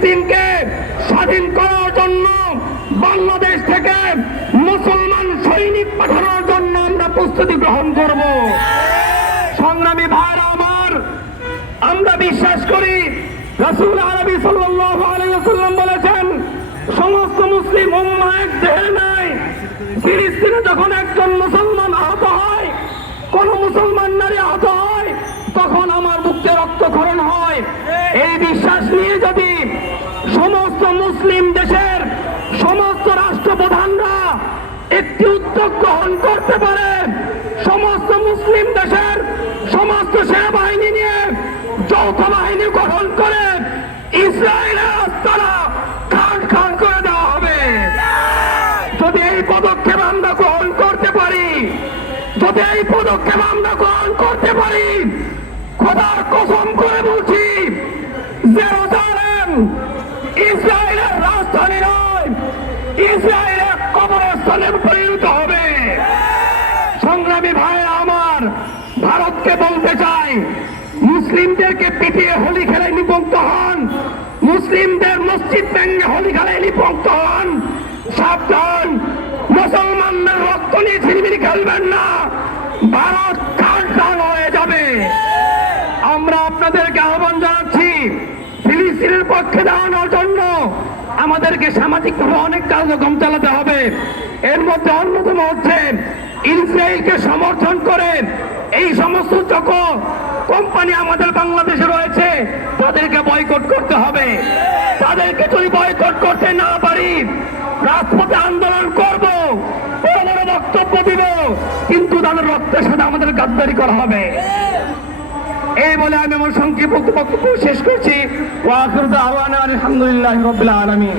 ফিলিস্তিনকে স্বাধীন করার জন্য বাংলাদেশ থেকে মুসলমান সৈনিক পাঠানোর জন্য আমরা প্রস্তুতি গ্রহণ করব। সংগ্রামী ভাইরা আমার, আমরা বিশ্বাস করি রাসূল আরবি ওয়াসাল্লাম বলেছেন, সমস্ত মুসলিম এক দেহের নাই। ফিলিস্তিনে যখন একজন মুসলমান আহত হয়, কোন মুসলমান নারী আহত হয়, তখন আমার বুকে রক্তক্ষরণ হয়। এই বিশ্বাস নিয়ে যদি সমস্ত মুসলিম দেশের সমস্ত রাষ্ট্রপ্রধানরা একটি উদ্যোগ গ্রহণ করতে পারে। সমস্ত মুসলিম দেশের সমস্ত সেনাবাহিনী নিয়ে যৌথ বাহিনী গঠন করে ইসরায়েলের আস্তারা খান খান করে দেওয়া হবে। যদি এই পদক্ষেপ আমরা গ্রহণ করতে পারি, যদি এই পদক্ষেপ আমরা গ্রহণ করতে পারি, খোদার কসম করে রাজধানী নয়, ইসরায়েলের কবরস্থানে পরিণত হবে। সংগ্রামী ভাইরা আমার ভারতকে বলতে চাই, মুসলিমদেরকে পিটিয়ে হোলি খেলায় নিপক্ত হন, মুসলিমদের মসজিদ ভেঙে হোলি খেলায় নিপক্ত হন। সাবধান, মুসলমানদের রক্ত নিয়ে ছিনিমিনি খেলবেন না, ভারত কান হয়ে যাবে। আমরা আপনাদেরকে আহ্বান জানাচ্ছি, ফিলিস্তিনের পক্ষে দাঁড়ানোর আমাদেরকে সামাজিকভাবে অনেক কার্যক্রম চালাতে হবে। এর মধ্যে অন্যতম হচ্ছে ইসরায়েলকে সমর্থন করে। এই সমস্ত যত কোম্পানি আমাদের বাংলাদেশে রয়েছে, তাদেরকে বয়কট করতে হবে। তাদেরকে যদি বয়কট করতে না পারি, রাজপথে আন্দোলন করব, বড় বড় বক্তব্য দিব, কিন্তু তাদের রক্তের সাথে আমাদের গাদ্দারি করা হবে। বলে আমি আমার সংক্ষিপ্ত বক্তব্য শেষ করছি। আলহামদুলিল্লাহ রবিল্লা আলমী